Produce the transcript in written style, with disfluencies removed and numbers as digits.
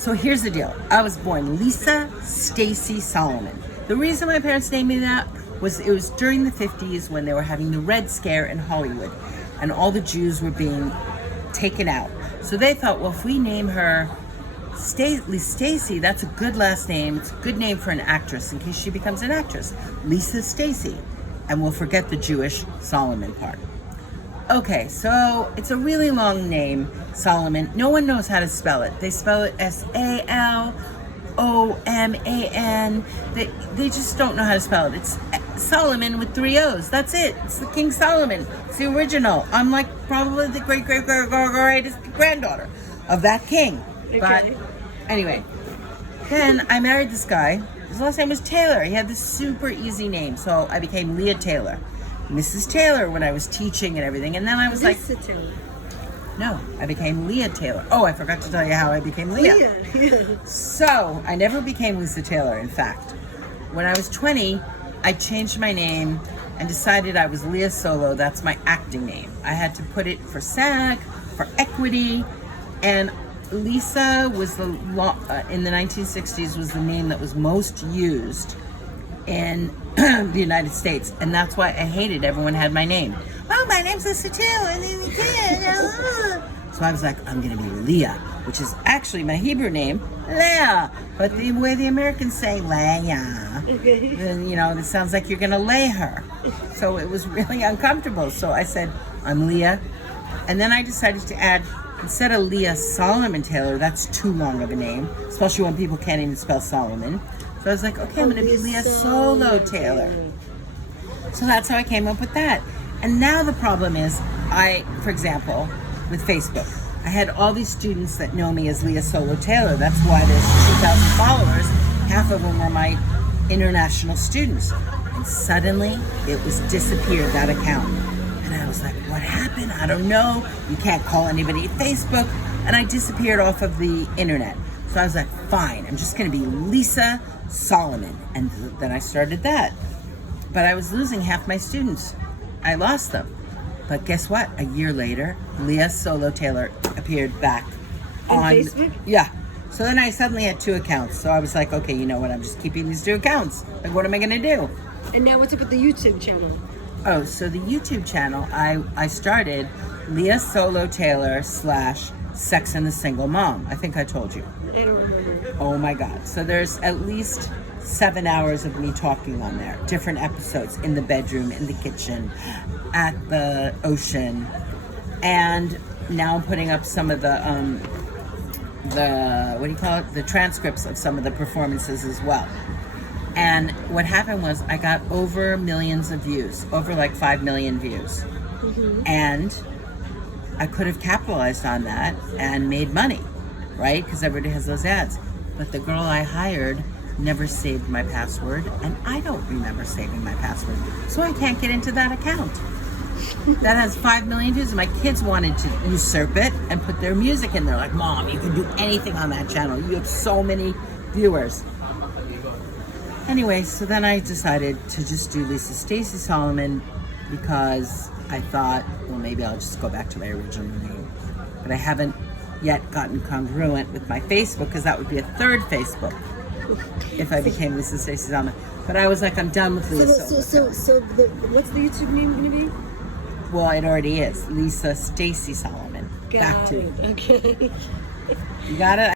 So here's the deal. I was born Lisa Stacy Solomon. The reason my parents named me that was it was during the 50s when they were having the Red Scare in Hollywood and all the Jews were being taken out. So they thought, well, if we name her Stacy, that's a good last name. It's a good name for an actress in case she becomes an actress. Lisa Stacy. And we'll forget the Jewish Solomon part. Okay, so it's a really long name, Solomon. No one knows how to spell it. They spell it Saloman. They just don't know how to spell it. It's Solomon with 3 O's. That's it. It's the King Solomon. It's the original. I'm like probably the greatest granddaughter of that king. Okay. But anyway, then I married this guy. His last name was Taylor. He had this super easy name, so I became Leah Taylor. Mrs. Taylor when I was teaching and everything. And then I was Lisa Taylor. No, I became Leah Taylor. Oh, I forgot to tell you how I became Leah. Yeah. So, I never became Lisa Taylor, in fact. When I was 20, I changed my name and decided I was Leah Solo. That's my acting name. I had to put it for SAG, for equity, and Lisa was in the 1960s was the name that was most used in the United States, and that's why I hated everyone had my name. Oh, my name's Lisa Taylor. So I was like, I'm gonna be Leah, which is actually my Hebrew name, Leah. But the way the Americans say Leah, then it sounds like you're gonna lay her. So it was really uncomfortable. So I said, I'm Leah, and then I decided to add. Instead of Leah Solomon Taylor, that's too long of a name, especially when people can't even spell Solomon. So I was like, okay, I'm going to be Leah Solo Taylor. So that's how I came up with that. And now the problem is, for example, with Facebook, I had all these students that know me as Leah Solo Taylor. That's why there's 2,000 followers. Half of them were my international students. And suddenly, it was disappeared, that account. And I was like, what happened? I don't know. You can't call anybody at Facebook. And I disappeared off of the internet. So I was like, fine, I'm just going to be Lisa Solomon. And then I started that. But I was losing half my students. I lost them. But guess what? A year later, Leah Solo Taylor appeared back on Facebook? Yeah. So then I suddenly had 2 accounts. So I was like, okay, you know what? I'm just keeping these 2 accounts. Like, what am I going to do? And now what's up with the YouTube channel? Oh, so the YouTube channel, I started Leah Solo Taylor / Sex and the Single Mom. I think I told you. I don't remember. Oh my God. So there's at least 7 hours of me talking on there. Different episodes in the bedroom, in the kitchen, at the ocean. And now I'm putting up some of the the transcripts of some of the performances as well. And what happened was I got over millions of views, over like 5 million views. Mm-hmm. And I could have capitalized on that and made money, right? Because everybody has those ads. But the girl I hired never saved my password, and I don't remember saving my password. So I can't get into that account. That has 5 million views. My kids wanted to usurp it and put their music in there. Like, Mom, you can do anything on that channel. You have so many viewers. Anyway, so then I decided to just do Lisa Stacy Solomon because I thought, well, maybe I'll just go back to my original name. But I haven't yet gotten congruent with my Facebook because that would be a 3rd Facebook if I became Lisa Stacy Solomon. But I was like, I'm done with Leah Solo. So what's the YouTube name going to be? Well, it already is. Lisa Stacy Solomon. Got it. Okay. You got it?